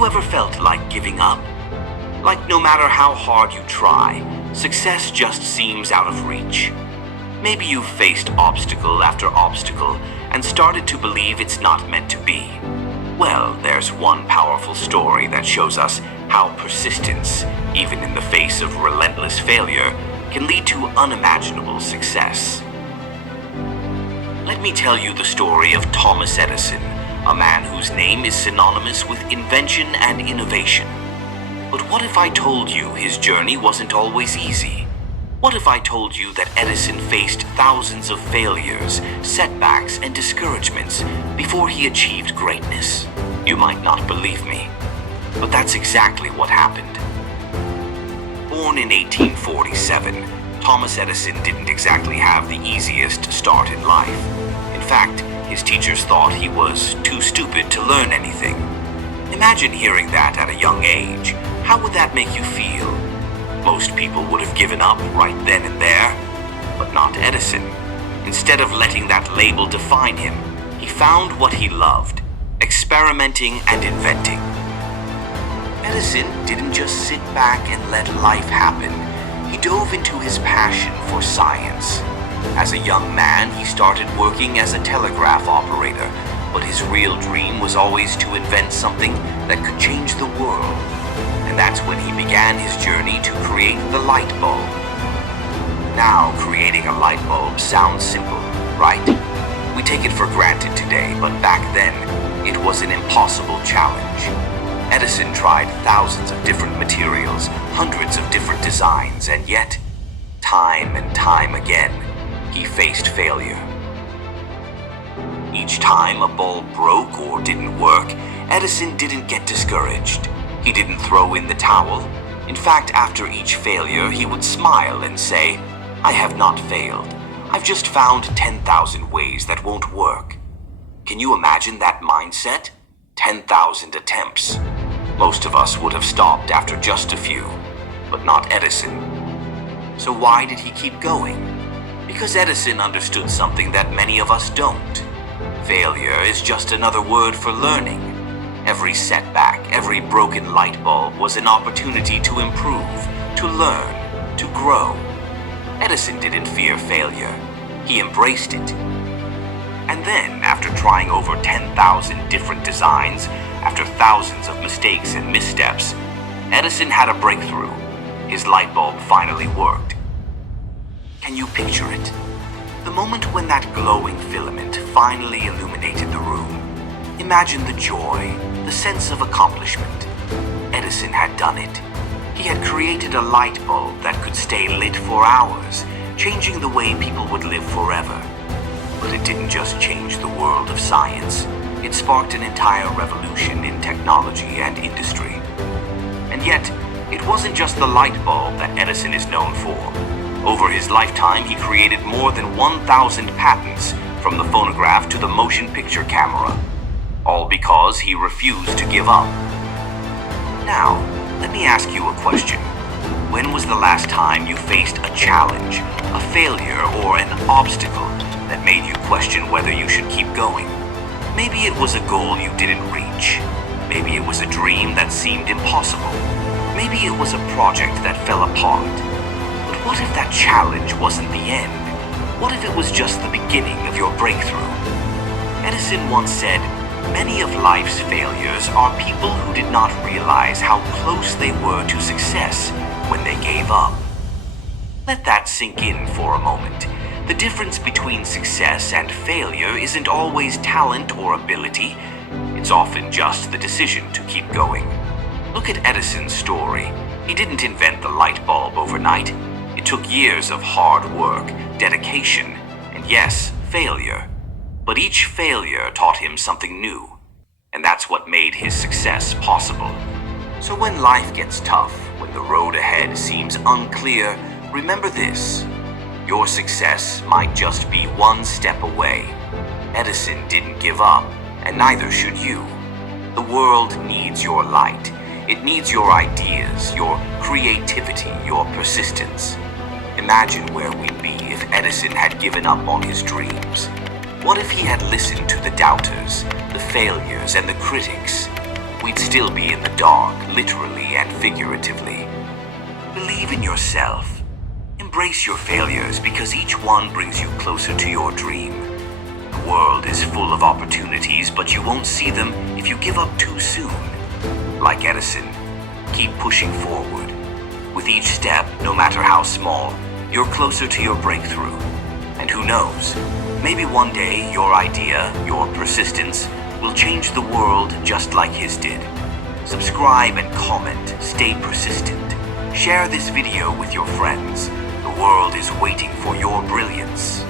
you ever felt like giving up? Like no matter how hard you try, success just seems out of reach. Maybe you've faced obstacle after obstacle and started to believe it's not meant to be. Well, there's one powerful story that shows us how persistence, even in the face of relentless failure, can lead to unimaginable success. Let me tell you the story of Thomas Edison, a man whose name is synonymous with invention and innovation. But what if I told you his journey wasn't always easy? What if I told you that Edison faced thousands of failures, setbacks, and discouragements before he achieved greatness? You might not believe me, but that's exactly what happened. Born in 1847, Thomas Edison didn't exactly have the easiest start in life. In fact, his teachers thought he was too stupid to learn anything. Imagine hearing that at a young age. How would that make you feel? Most people would have given up right then and there, but not Edison. Instead of letting that label define him, he found what he loved: experimenting and inventing. Edison didn't just sit back and let life happen. He dove into his passion for science. As a young man, he started working as a telegraph operator, but his real dream was always to invent something that could change the world. And that's when he began his journey to create the light bulb. Now, creating a light bulb sounds simple, right? We take it for granted today, but back then, it was an impossible challenge. Edison tried thousands of different materials, hundreds of different designs, and yet, time and time again, he faced failure. Each time a bulb broke or didn't work, Edison didn't get discouraged. He didn't throw in the towel. In fact, after each failure, he would smile and say, "I have not failed. I've just found 10,000 ways that won't work." Can you imagine that mindset? 10,000 attempts. Most of us would have stopped after just a few, but not Edison. So why did he keep going? Because Edison understood something that many of us don't. Failure is just another word for learning. Every setback, every broken light bulb was an opportunity to improve, to learn, to grow. Edison didn't fear failure. He embraced it. And then, after trying over 10,000 different designs, after thousands of mistakes and missteps, Edison had a breakthrough. His light bulb finally worked. Can you picture it? The moment when that glowing filament finally illuminated the room. Imagine the joy, the sense of accomplishment. Edison had done it. He had created a light bulb that could stay lit for hours, changing the way people would live forever. But it didn't just change the world of science. It sparked an entire revolution in technology and industry. And yet, it wasn't just the light bulb that Edison is known for. Over his lifetime, he created more than 1,000 patents, from the phonograph to the motion picture camera. All because he refused to give up. Now, let me ask you a question. When was the last time you faced a challenge, a failure, or an obstacle that made you question whether you should keep going? Maybe it was a goal you didn't reach. Maybe it was a dream that seemed impossible. Maybe it was a project that fell apart. But what if that challenge wasn't the end? What if it was just the beginning of your breakthrough? Edison once said, "Many of life's failures are people who did not realize how close they were to success when they gave up." Let that sink in for a moment. The difference between success and failure isn't always talent or ability. It's often just the decision to keep going. Look at Edison's story. He didn't invent the light bulb overnight. It took years of hard work, dedication, and yes, failure. But each failure taught him something new, and that's what made his success possible. So when life gets tough, when the road ahead seems unclear, remember this: your success might just be one step away. Edison didn't give up, and neither should you. The world needs your light. It needs your ideas, your creativity, your persistence. Imagine where we'd be if Edison had given up on his dreams. What if he had listened to the doubters, the failures, and the critics? we'd still be in the dark, literally and figuratively. Believe in yourself. Embrace your failures because each one brings you closer to your dream. The world is full of opportunities, but you won't see them if you give up too soon. Like Edison, keep pushing forward. With each step, no matter how small, you're closer to your breakthrough. And who knows, maybe one day your idea, your persistence, will change the world just like his did. Subscribe and comment, stay persistent. Share this video with your friends. The world is waiting for your brilliance.